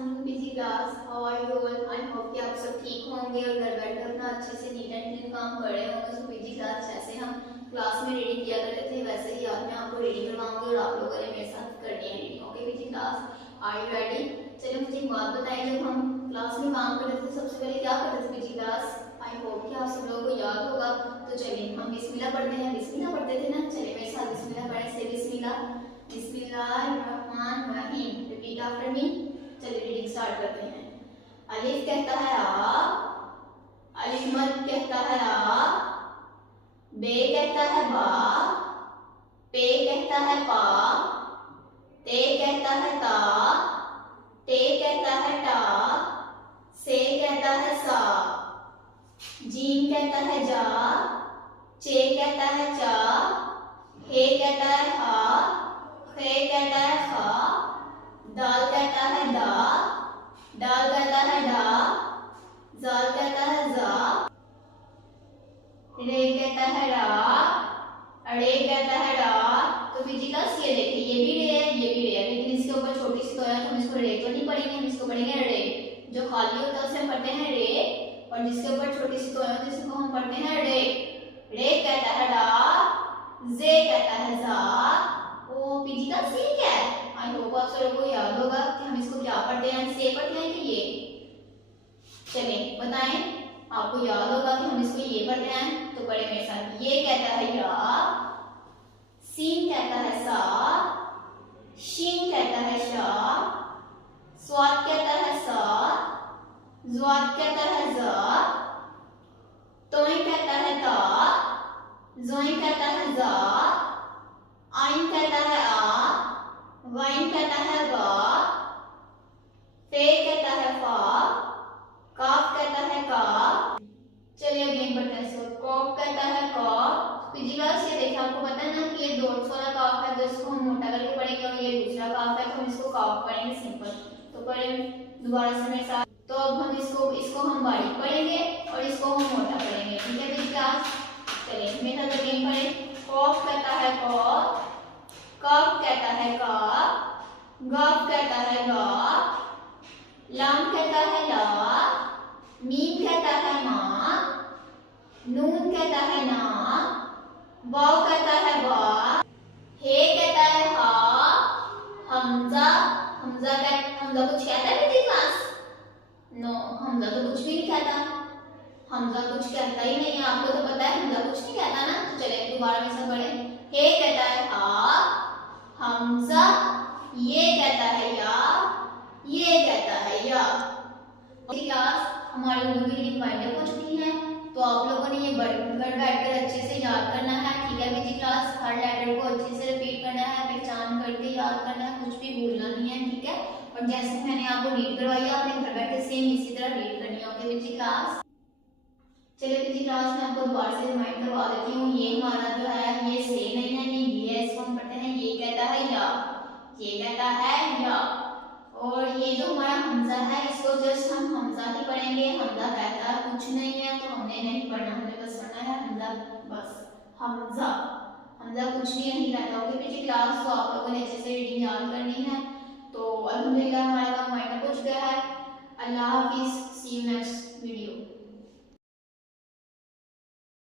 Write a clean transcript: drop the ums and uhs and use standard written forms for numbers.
Afternoon PG class, how are you all? I hope कि आप सब ठीक होंगे और घर बैठे अपना अच्छे से नीट एंड क्लीन काम कर रहे होंगे। सो पीजी क्लास जैसे हम क्लास में रीडिंग किया करते थे वैसे ही आज मैं आपको रीडिंग करवाऊंगी और आप लोगों ने मेरे साथ करनी है reading. Okay PG class, are you ready? चलिए मुझे एक बात बताएं, जब हम क्लास में काम करते थे सबसे पहले क्या करते थे पीजी क्लास? आई होप कि आप सब लोगों को याद होगा। तो चलिए हम बिस्मिल्लाह पढ़ते हैं। बिस्मिल्लाह पढ़ते थे ना, चलिए मेरे साथ बिस्मिल्लाह पढ़ें। से बिस्मिल्लाह, बिस्मिल्लाहिर्रहमानिर्रहीम। Repeat after me. चलिए रीडिंग स्टार्ट करते हैं। अलिफ कहता है आ, अलिफ मद कहता है आ, बे कहता है बा, पे कहता है पा, ते कहता है ता, टे कहता है टा, से कहता है सा, जीम कहता है जा, चे कहता है चा, हे कहता है हा, खे कहता है खा, दाल कहता है दा, डाल कहता है डा, जाल कहता है जा, रे कहता है रा, अड़े कहता है रा। तो पीजी क्लास ये देखिए, ये भी रे है ये भी रे है, लेकिन इसके ऊपर छोटी सी तो है तो हम इसको रे तो नहीं पढ़ेंगे, हम इसको पढ़ेंगे रे। जो खाली होता है उसे हम पढ़ते हैं रे, और जिसके ऊपर छोटी सी तो है तो इसको हम पढ़ते हैं रे। रे कहता है रा, जे कहता है जा। ओ पीजी क्लास ये क्या है? आई होप आप सभी को याद होगा कि हम इसको क्या पढ़ते हैं, से पढ़ते हैं कि ये? चलिए बताएं, आपको याद होगा कि हम इसको ये पढ़ते हैं तो पढ़े मेरे साथ। ये कहता है या, सीन कहता है सा, शीन कहता है शा, स्वाद कहता है सा, ज्वाद कहता है जा, तोय कहता है ता, जोय कहता है जा, आइन कहता है आ, वाइन कहता है वा, फे कहता है फा, काफ कहता है का। चलिए अगेन पढ़ते हैं इसको। कॉफ कहता है कॉफ। पीजी क्लास ये देखिए, आपको पता है ना कि ये डॉट्स वाला काफ है तो इसको हम मोटा करके पढ़ेंगे, और ये दूसरा काफ है तो हम इसको काफ पढ़ेंगे सिंपल। तो पढ़े दोबारा से मेरे साथ। तो अब हम इसको हम बारीक पढ़ेंगे और इसको हम मोटा पढ़ेंगे, ठीक है पीजी क्लास? चलिए मेरे साथ अगेन पढ़े। कॉफ कहता है कॉफ, काफ कहता है का, गाफ कहता है गा, लाम कहता है ला, मीम कहता है माँ, नून कहता है ना, वाव कहता है वा, हे कहता है हा, हमजा, हमजा कुछ कहता है पीजी क्लास? नो, हमजा तो कुछ भी नहीं कहता, हमजा कुछ कहता ही नहीं है, आपको तो पता है हमजा कुछ नहीं कहता ना। तो चलिए दोबारा में सब पढ़े। हे कहता है हा, हमजा ये कहता है या, ये कहता है या। क्लास हमारी मूवी रीडिंग वाइंड अप हो चुकी है, तो आप लोगों ने ये घर बैठकर अच्छे से याद करना है, ठीक है पीजी क्लास? हर लेटर को अच्छे से रिपीट करना है, पहचान करके याद करना है, कुछ भी भूलना नहीं है, ठीक है? और जैसे मैंने आपको रीड करवाई आपने घर बैठे सेम इसी तरह रीड करनी है। Okay PG class? चलिए पीजी क्लास में आपको दोबारा से रिमाइंड करवा देती हूँ। ये हमारा जो है ये से नहीं है, ये है, इसको हम पढ़ते हैं ये कहता है या, ये कहता है या। और ये जो हमारा हमजा है इसको जस्ट हम हमजा ही पढ़ेंगे, हमजा कहता है कुछ नहीं है तो हमने नहीं पढ़ना, हमें बस पढ़ना है हमजा, बस हमजा, हमजा कुछ भी नहीं कहता। Okay PG class? तो आप लोगों ने अच्छे से रीडिंग याद करनी है। तो अल्हम्दुलिल्लाह हमारा काम वाइंड अप हो चुका है। अल्लाह हाफिज, सी यू नेक्स्ट वीडियो।